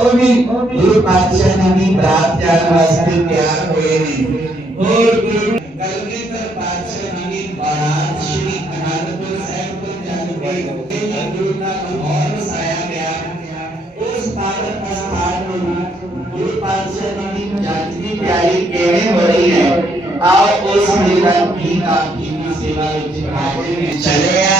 ਉਹ ਵੀ ਗੁਰੂ ਪਾਤਸ਼ਾਹ ਨੇ ਵੀ ਬਰਾਤ ਜਾਣ ਵਾਸਤੇ ਤਿਆਰ ਹੋਏ ਨੇ ਹੋਰ ਗੁਰੂ ਕਲਗੀਧਰ ਪਾਤਸ਼ਾਹ ਨੇ ਵੀ ਬਾਰਾਤ ਸ਼੍ਰੀ ਅਨੰਦਪੁਰ ਸਾਹਿਬ ਤੋਂ ਚੱਲ ਕੇ ਇਹ ਗੁਰੂ ਦਾ ਲਾਹੌਰ ਵਸਾਇਆ ਗਿਆ ਉਸ ਪਾਵਨ ਅਸਥਾਨ ਨੂੰ ਗੁਰੂ ਪਾਤਸ਼ਾਹ ਨੇ ਵੀ ਜੱਜ ਦੀ ਤਿਆਰੀ ਕਿਵੇਂ ਹੋ ਰਹੀ ਹੈ ਆਓ ਉਸ ਮੇਲਾ ਦੀ ਆਪ ਜੀ ਦੀ ਸੇਵਾ ਵਿੱਚ ਹਾਜ਼ਰ ਨੇ ਚਲਿਆ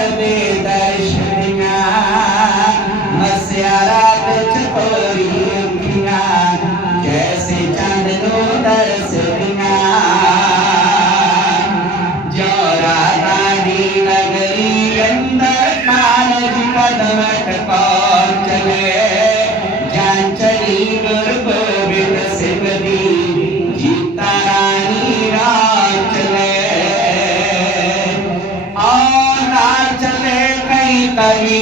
नगरी अंदर कालज कदम टकार चले जांचली गर्भ विरसपदी जीता रानी राम चले और राम चले कई कवि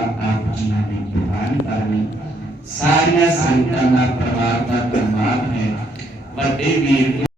आत्मा में प्रदान करनी ਸਾਰੀਆਂ ਸੰਗਤਾਂ ਦਾ ਪਰਿਵਾਰ ਦਾ ਧੰਨਵਾਦ ਹੈ। ਵੱਡੇ ਵੀਰ